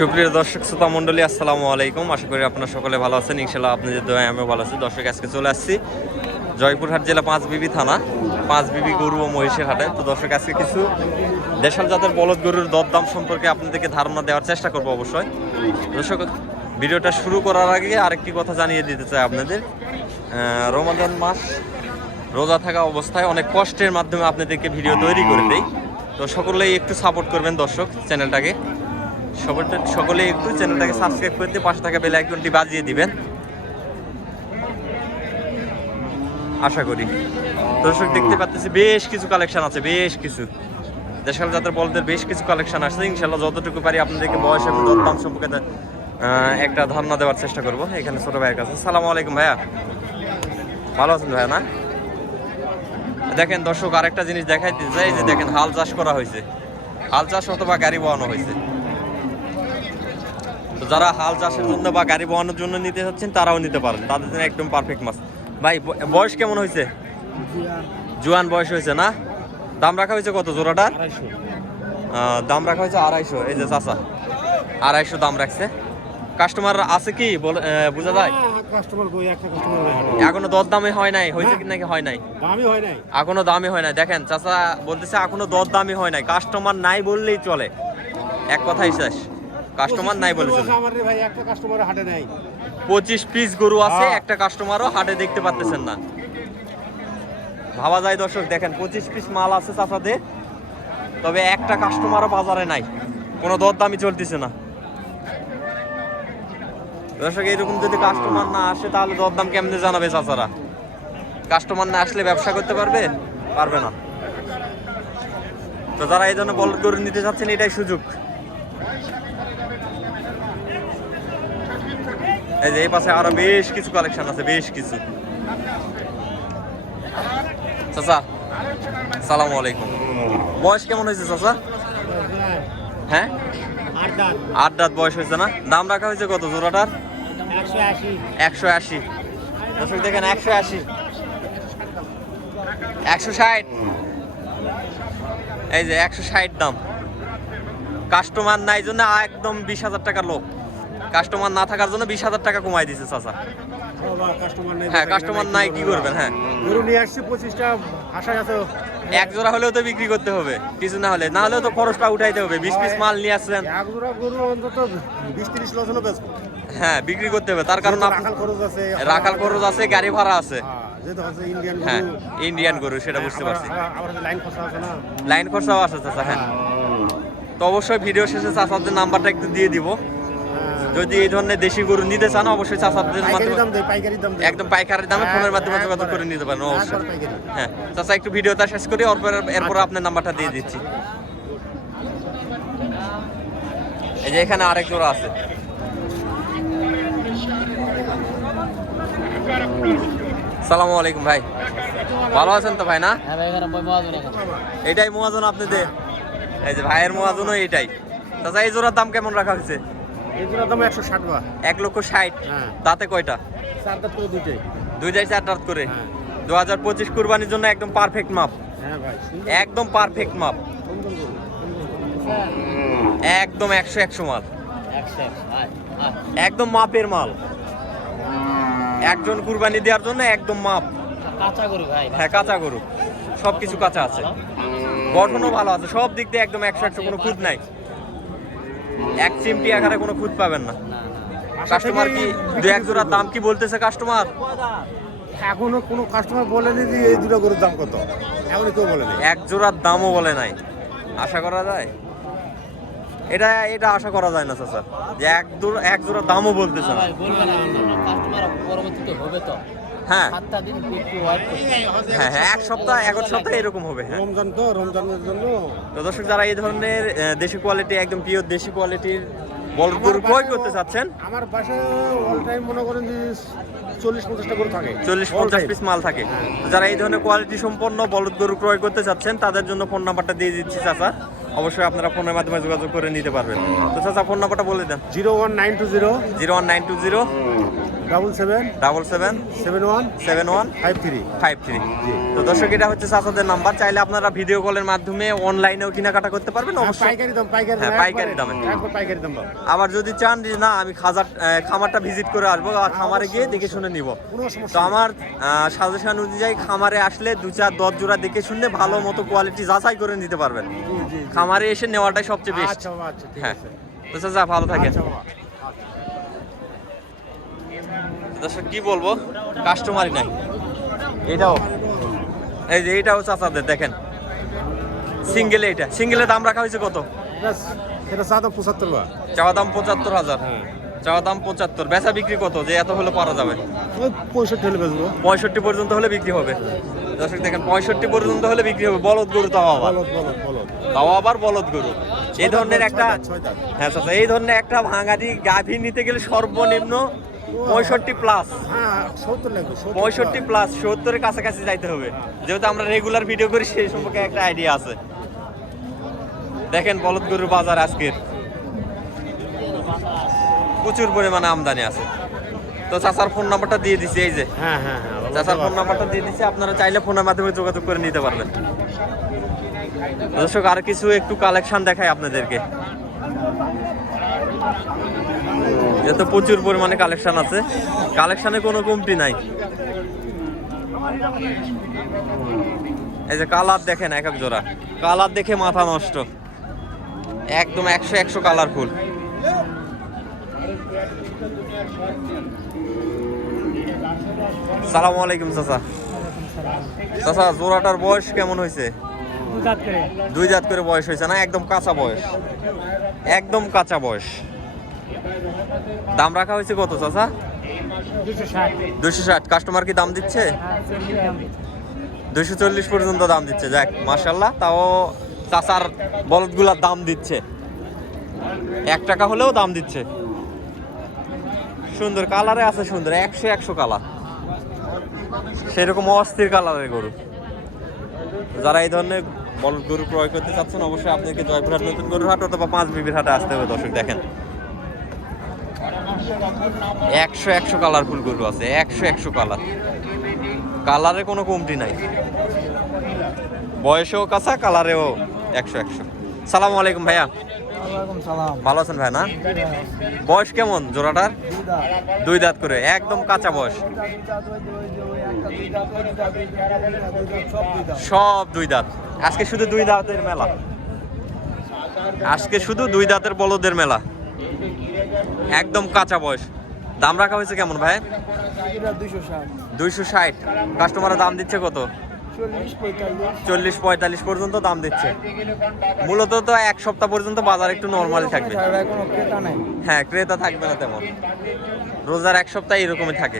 সুপ্রিয় দর্শক, শ্রোতা মণ্ডলী, আসসালামু আলাইকুম। আশা করি আপনারা সকলে ভালো আছেন। ইনশাল্লাহ আপনাদের দোয়া আমিও ভালো আছি। দর্শক, আজকে চলে আসছি জয়পুরহাট জেলা পাঁচ বিবি থানা, পাঁচ বিবি গরু ও মহিষের হাটে। তো দর্শক, আজকে কিছু দেশাল জাতের বলদ গরুর দরদাম সম্পর্কে আপনাদেরকে ধারণা দেওয়ার চেষ্টা করব অবশ্যই। দর্শক, ভিডিওটা শুরু করার আগে আরেকটি কথা জানিয়ে দিতে চাই আপনাদের। রমাদান মাস রোজা থাকা অবস্থায় অনেক কষ্টের মাধ্যমে আপনাদেরকে ভিডিও তৈরি করে দেই। তো সকলেই একটু সাপোর্ট করবেন দর্শক চ্যানেলটাকে সকলে সকলে একটু চ্যানেলটাকে সাবস্ক্রাইব করে দিয়ে পাশে থাকা বেল বাজিয়ে দিবেন। আশা করি। দর্শক, দেখতে পাচ্ছি বেশ কিছু কালেকশন আছে, বেশ কিছু। দেশাল জাতের বলদের বেশ কিছু কালেকশন আছে ইনশাল্লাহ যতটুকু পারি আপনাদেরকে বয়স এবং দরদাম সম্পর্কে একটা ধারণা দেওয়ার চেষ্টা করব। এখানে ছোট ভাইয়ের কাছে। সালাম আলাইকুম ভাইয়া। ভালো আছেন ভাইয়া, না? দেখেন দর্শক, আরেকটা জিনিস দেখাই দিতে চাই যে, দেখেন হাল চাষ করা হয়েছে। হাল চাষ অথবা গাড়ি বহানো হয়েছে। তো যারা হাল চাষের জন্য বা গাড়ি বহানোর জন্য নিতে চাচ্ছেন তারাও নিতে পারেন তাদের জন্য একদম পারফেক্ট মাছ। ভাই বয়স কেমন হয়েছে? জুয়ান। বয়স হয়েছে না? দাম রাখা হয়েছে কত জোড়াটার দাম রাখা হয়েছে আড়াইশো। এই যে চাচা আড়াইশো দাম রাখছে। কাস্টমার আছে কি? বোঝা যায়? এখনও দর দামে হয় নাই? হয়েছে কি নাকি হয় নাই? হয় নাই। এখনও দামি হয় নাই। দেখেন চাচা বলতেছে এখনও দর দামি হয় নাই। কাস্টমার নাই বললেই চলে। এক কথাই শেষ। কাস্টমার নাই বলে চলে আমার রে ভাই একটা কাস্টমার হাটে নাই। পঁচিশ পিস গরু আছে হ্যাঁ। একটা কাস্টমারও হাটে দেখতে পাচ্তেছেন না। ভাবা যায় দর্শক দেখেন পঁচিশ পিস মাল আছে চাচাদের তবে একটা কাস্টমারও বাজারে নাই। কোনো দরদামি চলতেছে না। দর্শক এরকম যদি কাস্টমার না আসে তাহলে দরদাম কেমনে জানাবে চাচারা? কাস্টমার না আসলে ব্যবসা করতে পারবে? পারবে না। তো যারা এই জন্য বলদ গরু নিতে চাচ্ছেন এটাই সুযোগ। এই যে এই পাশে আরও বেশ কিছু কালেকশন আছে বেশ কিছু। চাচা সালাম আলাইকুম। বয়স কেমন হয়েছে চাচা? হ্যাঁ? আট দাঁত। বয়স হয়েছে না? দাম রাখা হয়েছে কত জোড়াটার? একশো আশি। দর্শক দেখেন একশো আশি। একশো ষাট। এই যে একশো ষাট দাম। কাস্টমার নাই জন্য একদম বিশ হাজার টাকা লোক কাস্টমার না থাকার জন্য বিশ হাজার টাকা কমাই দিছে চাচা। কাস্টমার নাই হ্যাঁ কাস্টমার নাই কি করবেন? হ্যাঁ। গরু নিয়ে আসছি পঁচিশটা আশা আছে। এক জোড়া হলেও তো বিক্রি করতে হবে কিছু না হলে। না হলেও তো খরচটা উঠাইতে হবে। বিশ পিস মাল নিয়ে আসছেন। এক জোড়া গরু অন্তত বিশ তিরিশ লস হলো বেচবো। হ্যাঁ বিক্রি করতে হবে। তার কারণ রাখাল খরচ আছে রাখাল খরচ আছে গাড়ি ভাড়া আছে। হ্যাঁ, ইন্ডিয়ান হ্যাঁ গরু সেটা বুঝতে পারছি। লাইন লাইন খরচাও আছে চাচা হ্যাঁ। তো অবশ্যই ভিডিও শেষে চাচাদের নাম্বারটা একটু দিয়ে দিব। হ্যাঁ। যদি এই ধরনের দেশি গরু নিতে চান অবশ্যই পাইকারি মাধ্যমে একদম পাইকারি দামে হ্যাঁ, ফোনের মাধ্যমে যোগাযোগ করে। নিতে পারেন অবশ্যই। হ্যাঁ চাচা একটু ভিডিওটা শেষ করি এরপর এরপর আপনার নাম্বারটা দিয়ে দিচ্ছি। এই যে এখানে আরেক জোড়া আছে। সালামু আলাইকুম ভাই। ভালো আছেন তো ভাই না? হ্যাঁ এটাই মহাজন আপনাদের? এই যে ভাইয়ের মহাজনও এটাই। চাচা এই জোড়ার দাম কেমন রাখা হয়েছে? জোড়ার দাম একশো ষাট এক লক্ষ ষাট। হ্যাঁ। দাঁতে কয়টা? চার দাঁত করে দুটোই দুইটাই চার দাঁত করে। হ্যাঁ। দু হাজার পঁচিশ কুরবানির জন্য একদম পারফেক্ট মাপ। হ্যাঁ ভাই একদম পারফেক্ট মাপ। একদম একশো একশো মাল। একদম মাপের মাল। একজন কুরবানি দেওয়ার জন্য একদম মাপ। কাঁচা গরু ভাই হ্যাঁ কাঁচা গরু। সব কিছু কাঁচা আছে। গঠনও ভালো আছে। সব দিক দিয়ে একদম একশো একশো কোনো খুঁত নাই। এক চিমটি আকারে কোনো খুঁত পাবেন না। না না। কাস্টমার কি দু এক জোড়ার দাম কি বলতেছে কাস্টমার এখনও কোনো কাস্টমার বলেনি যে এই দুটো গরুর দাম কত। এখনই কেউ বলেনি। এক জোড়ার দামও বলে নাই। আশা করা যায়? এটা এটা আশা করা যায় না স্যার। যে এক জোড়া এক জোড়ার দামও বলতেছে না। হবে তো। হ্যাঁ। সাতটা দিন একটু ওয়েট হ্যাঁ হ্যাঁ এক সপ্তাহ এক সপ্তাহ এরকম হবে হ্যাঁ। রমজান তো রমজানের জন্য। তো দর্শক যারা এই ধরনের দেশি কোয়ালিটি একদম পিওর দেশি কোয়ালিটির বলদ গরু ক্রয় করতে চাচ্ছেন? আমার পাশে অল টাইম মনে করেন যে চল্লিশ পঞ্চাশটা গরু থাকে। চল্লিশ পঞ্চাশ পিস মাল থাকে। যারা এই ধরনের কোয়ালিটি সম্পন্ন বলদ গরু ক্রয় করতে চাচ্ছেন তাদের জন্য ফোন নাম্বারটা দিয়ে দিচ্ছি চাচা। অবশ্যই আপনারা ফোনের মাধ্যমে যোগাযোগ করে নিতে পারবেন। তো চাচা ফোন নাম্বারটা বলে দেন। Zero one nine two zero. Zero one nine two zero. Double seven double seven seven one seven one five three five three তো দর্শক এটা হচ্ছে চাচাদের নাম্বার চাইলে আপনারা ভিডিও কলের মাধ্যমে অনলাইনেও কেনাকাটা করতে পারবেন অবশ্যই। পাইকারি দাম পাইকারি হ্যাঁ, পাইকারি দামে। পাইকারি দাম আবার যদি চান যে না আমি খাজার খামারটা ভিজিট করে আসব আর খামারে গিয়ে দেখে শুনে নিব। তো আমার সাজেশন অনুযায়ী খামারে আসলে দু চার দশ জোড়া দেখে শুনে ভালো মতো কোয়ালিটি যাচাই করে নিতে পারবেন। খামারে এসে নেওয়াটাই সবচেয়ে বেস্ট আচ্ছা বাবা, আচ্ছা হ্যাঁ। তো চাচা ভালো থাকেন। আচ্ছা দর্শক কি বলব? কাস্টমারই নাই। এটাও? এই যে এটাও চাচাদের দেখেন। সিঙ্গেলে এটা। সিঙ্গেলে দাম রাখা হয়েছে কত? এটা চা দাম পঁচাত্তর চাওয়া দাম পঁচাত্তর হাজার। হ্যাঁ। চাওয়া দাম পঁচাত্তর। বেচা বিক্রি কত? যে এত হলে পারা যাবে। পঁয়ষট্টি হলে বেচবো। পঁয়ষট্টি পর্যন্ত হলে বিক্রি হবে। দর্শক দেখেন পঁয়ষট্টি পর্যন্ত হলে বিক্রি হবে। বলদ গরু তাও আবার। তাও আবার বলদ গরু। এই ধরনের একটা। হ্যাঁ এই ধরনের একটা ভাঙারি গাভী নিতে গেলে সর্বনিম্ন পঁয়ষট্টি প্লাস হ্যাঁ পঁয়ষট্টি প্লাস সত্তরের কাছাকাছি যাইতে হবে। যেহেতু আমরা রেগুলার ভিডিও করি সেই সম্পর্কে একটা আইডিয়া আছে। দেখেন বলদ গরুর বাজার আজকের। প্রচুর পরিমাণে আমদানি আছে। তো চাচার ফোন নাম্বারটা দিয়ে দিছি এই যে। হ্যাঁ হ্যাঁ হ্যাঁ চাচার ফোন নাম্বারটা দিয়ে দিচ্ছি আপনারা চাইলে ফোনের মাধ্যমে যোগাযোগ করে নিতে পারবেন। দর্শক আর কিছু একটু কালেকশন দেখাই আপনাদেরকে। যেহেতু প্রচুর পরিমাণে কালেকশন আছে কালেকশনে কোনো কমতি নাই। এই যে কালার দেখেন এক এক জোড়া। কালার দেখে মাথা নষ্ট। একদম একশো একশো কালারফুল সালাম আলাইকুম চাচা। চাচা জোড়াটার বয়স কেমন হয়েছে? দুই জাত করে বয়স হয়েছে না? একদম কাঁচা বয়স। একদম কাঁচা বয়স। দাম রাখা হয়েছে কত চাচা? দুশো ষাট। কাস্টমার কি দাম দিচ্ছে? দুশো চল্লিশ পর্যন্ত দাম দিচ্ছে। যাক মার্শাল্লাহ তাও চাচার বলদগুলার দাম দিচ্ছে। এক টাকা হলেও দাম দিচ্ছে। সুন্দর কালারে আছে সুন্দর। একশো একশো কালার। সেরকম অস্থির কালারের গরু। যারা এই ধরনের বলদ গরু ক্রয় করতে চাচ্ছেন অবশ্যই আপনাকে জয়পুরহাট নতুন গরুর হাট অথবা পাঁচ বিবির হাটে আসতে হবে দর্শক দেখেন। একশো একশো কালারফুল গরু আছে একশো একশো কালার। কালারে কোনো কমতি নাই। বয়সেও কাঁচা কালারেও একশো একশো। সালাম আলাইকুম ভাইয়া। ভালো আছেন ভাই না? বয়স কেমন জোড়াটার? দুই দাঁত করে একদম কাঁচা বয়স। সব দুই দাঁত। আজকে শুধু দুই দাঁতের মেলা। আজকে শুধু দুই দাঁতের বলদের মেলা। একদম কাঁচা বয়স। দাম রাখা হয়েছে কেমন ভাই? দুইশো ষাট। কাস্টমারের দাম দিচ্ছে কত? চল্লিশ পঁয়তাল্লিশ পর্যন্ত দাম দিচ্ছে। মূলত তো এক সপ্তাহ পর্যন্ত বাজার একটু নর্মালি থাকবে। হ্যাঁ ক্রেতা থাকবে না তেমন। রোজার এক সপ্তাহ এরকমই থাকে।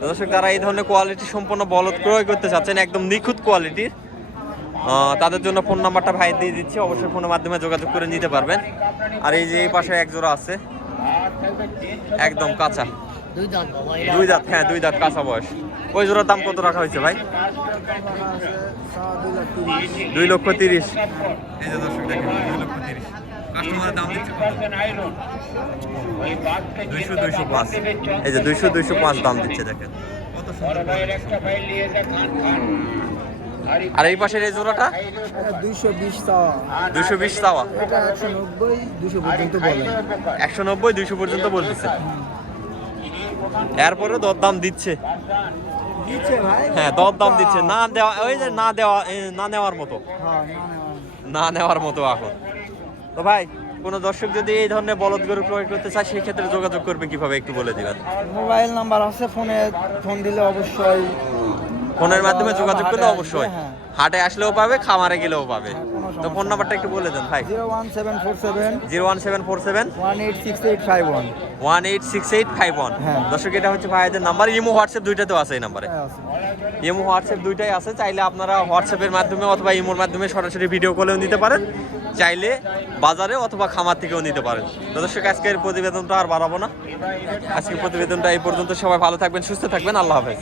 দর্শক, যারা এই ধরনের কোয়ালিটি সম্পন্ন বলদ ক্রয় করতে চাচ্ছেন, একদম নিখুঁত কোয়ালিটির তাদের জন্য ফোন নাম্বারটা ভাই দিয়ে দিচ্ছি। অবশ্যই ফোনের মাধ্যমে যোগাযোগ করে নিতে পারবেন। আর এই যে এই পাশে এক জোড়া আছে। একদম কাঁচা। দুই দাঁত হ্যাঁ দুই দাঁত কাঁচা বয়স। ওই জোড়ার দাম কত রাখা হয়েছে ভাই? দুই লক্ষ তিরিশ। এই যে দর্শক দেখেন দুই লক্ষ তিরিশ। কাস্টমারের দাম দিচ্ছে দুইশো দুইশো পাঁচ। এই যে দুইশো দুইশো পাঁচ দাম দিচ্ছে দেখেন। কত সুন্দর আর এই পাশের এই জোড়াটা? দুইশো বিশ চাওয়া। দুইশো বিশ চাওয়া। এটা একশো নব্বই দুশো পর্যন্ত বলে। একশো নব্বই দুইশো পর্যন্ত বলতেছে। এরপরে দর দাম দিচ্ছে। দিচ্ছে ভাই। হ্যাঁ দর দাম দিচ্ছে। না দেওয়া ওই যে না দেওয়া না নেওয়ার মতো। হ্যাঁ না নেওয়ার মতো। এখন। তো ভাই কোনো দর্শক যদি এই ধরনের বলদ গরু ক্রয় করতে চায় সেই ক্ষেত্রে যোগাযোগ করবে কীভাবে? একটু বলে দিবেন। মোবাইল নাম্বার আছে ফোনে ফোন দিলে অবশ্যই ফোনের মাধ্যমে যোগাযোগ করলে অবশ্যই। হ্যাঁ। হাটে আসলেও পাবে খামারে গেলেও পাবে। হ্যাঁ, তো ফোন নাম্বারটা একটু বলে দেন ভাই। Zero one seven four seven. Zero one seven four seven. One eight six eight five one. One eight six eight five one. হ্যাঁ। দর্শক এটা হচ্ছে ভাইদের নাম্বার। ইমো হোয়াটসঅ্যাপ দুইটাতেও আছে এই নাম্বারে। ইমো হোয়াটসঅ্যাপ দুইটাই আছে। চাইলে আপনারা হোয়াটসঅ্যাপের মাধ্যমে অথবা ইমোর মাধ্যমে সরাসরি ভিডিও কলেও নিতে পারেন। চাইলে বাজারে অথবা খামার থেকেও নিতে পারেন। তো দর্শক আজকের প্রতিবেদনটা আর বাড়াবো না। আজকের প্রতিবেদনটা এই পর্যন্ত। সবাই ভালো থাকবেন সুস্থ থাকবেন। আল্লাহ হাফেজ।